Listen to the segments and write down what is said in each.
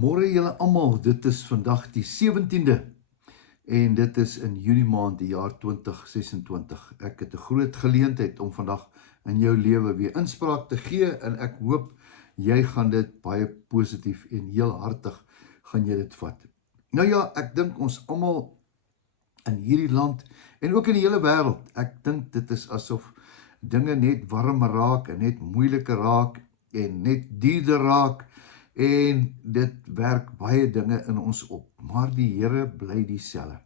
Môre julle almal, dit is vandag die 17de en dit is in Junie maand die jaar 2026. Ek het 'n groot geleentheid om vandag in jou lewe weer inspraak te gee en ek hoop jy gaan dit baie positief en heel hartig gaan jy dit vat. Nou ja, ek dink ons almal in hierdie land en ook in die hele wêreld, ek dink dit is asof dinge net warmer raak en net moeiliker raak en net duurder raak. En dit werk baie dinge in ons op, maar die Here bly dieselfde.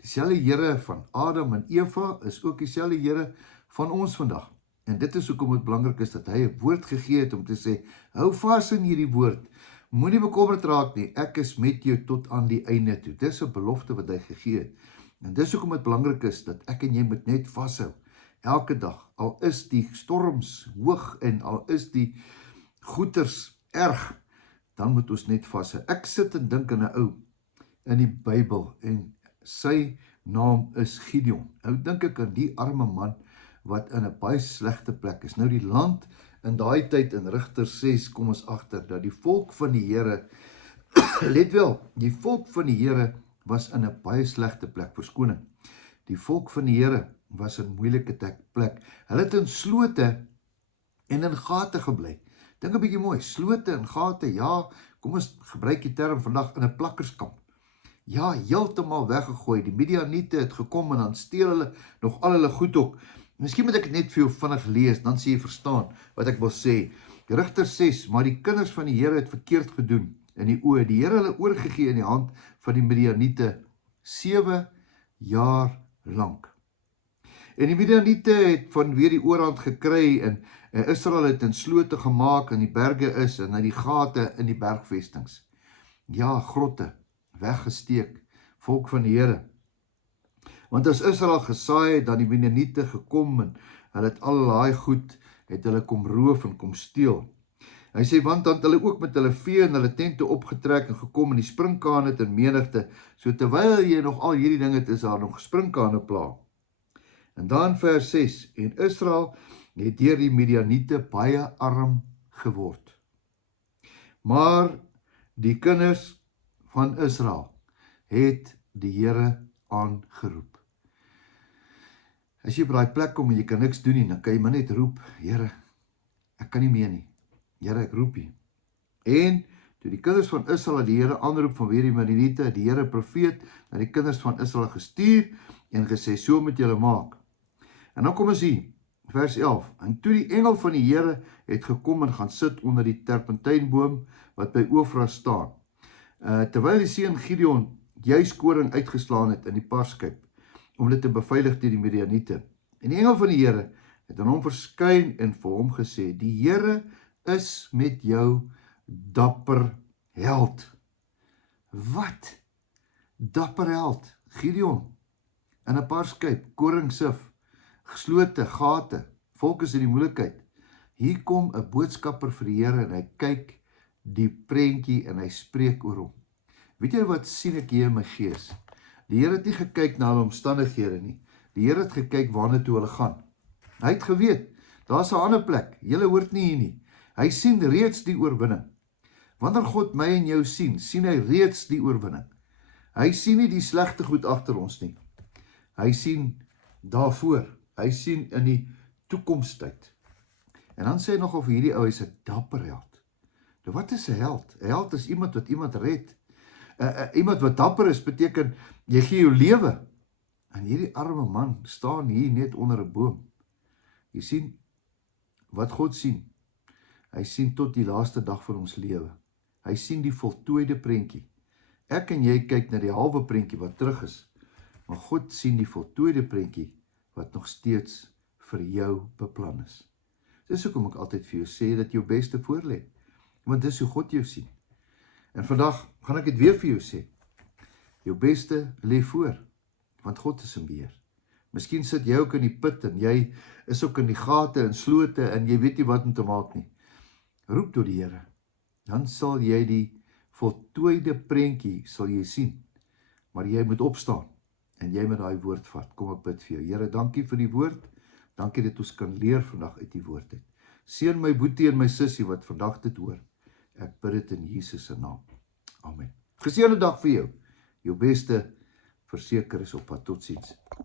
Dieselfde Here van Adam en Eva is ook dieselfde Here van ons vandag. En dit is hoekom dit belangrik is dat hy 'n woord gegee het om te sê, hou vas in hierdie woord, moenie bekommerd raak nie, ek is met jou tot aan die einde toe. Dis 'n belofte wat hy gegee het. En dis hoekom dit belangrik is dat ek en jy moet net vashou, elke dag, al is die storms hoog en al is die goeters erg, dan moet ons net vashou. Ek sit en dink aan 'n ou in die Bybel en sy naam is Gideon. Nou dink ek aan die arme man wat in 'n baie slegte plek is. Nou die land in daai tyd in Rigters 6 kom ons agter dat die volk van die Here, let wel, die volk van die Here was in 'n baie slegte plek, verskoning. Die volk van die Here was in 'n moeilike plek. Hulle het in slote en in gate gebly. Dink 'n bietjie mooi, slote en gate, ja, kom ons gebruik die term vandag, in 'n plakkerskamp. Ja, heeltemal weggegooi, die Midianiete het gekom en dan steel hulle nog al hulle goed ook. Miskien moet ek dit net vir jou vinnig lees, dan sê jy verstaan wat ek wil sê. Rigters 6, maar die kinders van die Here het verkeerd gedoen in die oë. Die Here hulle oorgegee in die hand van die Midianiete 7 jaar lank. En die Midianiete het van weer die oorhand gekry en Israel het in slote gemaak in die berge is en in die gate in die bergvestings. Ja, grotte, weggesteek, volk van die Here. Want as Israel gesaai het, dan die Midianiete gekom en hulle het al daai goed, het hulle kom roof en kom steel. Hy sê, want dan het hulle ook met hulle vee en hulle tente opgetrek en gekom en die springkane het in menigte. So terwyl jy nog al hierdie dinge het, is daar nog springkane pla. En dan vers 6, en Israel het deur die Midianiete baie arm geword. Maar die kinders van Israel het die Here aangeroep. As jy by daai plek kom en jy kan niks doen nie, dan kan jy maar net roep, Here, ek kan nie meer nie. Here, ek roep U. En toe die kinders van Israel die Here aanroep vanweer die Midianiete, die Here profeet na die kinders van Israel gestuur en gesê, so moet julle maak. En dan kom ons hier, vers 11, en toe die engel van die Here het gekom en gaan sit onder die terpentynboom wat by Ofra staan, terwyl die seun Gideon juis koring uitgeslaan het in die parskyp, om dit te beveilig teen die Midianiete. En die engel van die Here het aan hom verskyn en vir hom gesê, die Here is met jou dapper held. Wat? Dapper held, Gideon, in 'n parskyp, koringsif, geslote, gate, volk is in die moeilikheid. Hier kom 'n boodskapper vir die Here en hy kyk die prentjie en hy spreek oor hom. Weet jy wat sien ek hier in my gees? Die Here het nie gekyk na hulle omstandighede nie. Die Here het gekyk waarna toe hulle gaan. Hy het geweet, daar's 'n ander plek, julle hoort nie hier nie. Hy sien reeds die oorwinning. Wanneer God my en jou sien, sien hy reeds die oorwinning. Hy sien nie die slegte goed agter ons nie. Hy sien daarvoor. Hy sien in die toekomstyd. En dan sê hy nog of hierdie ou is 'n dapper held. Nou wat is 'n held? 'n Held is iemand wat iemand red. Iemand wat dapper is, beteken, jy gee jou lewe. En hierdie arme man staan hier net onder 'n boom. Jy sien, wat God sien. Hy sien tot die laaste dag van ons lewe. Hy sien die voltooide prentjie. Ek en jy kyk na die halwe prentjie wat terug is. Maar God sien die voltooide prentjie wat nog steeds vir jou beplan is. Dis hoekom ek altyd vir jou sê dat jou beste voorlê. Want dis hoe God jou sien. En vandag gaan ek dit weer vir jou sê. Jou beste lê voor, want God is in beheer. Miskien sit jy ook in die put en jy is ook in die gate en slote en jy weet nie wat om te maak nie. Roep tot die Here. Dan sal jy die voltooide prentjie sal jy sien. Maar jy moet opstaan en jy moet daai woord vat. Kom ek bid vir jou. Here, dankie vir die woord. Dankie dat ons kan leer vandag uit die woord uit. Seën my boetie en my sussie wat vandag dit hoor. Ek bid dit in Jesus se naam. Amen. Geseënde dag vir jou. Jou beste verseker is op pad. Totsiens.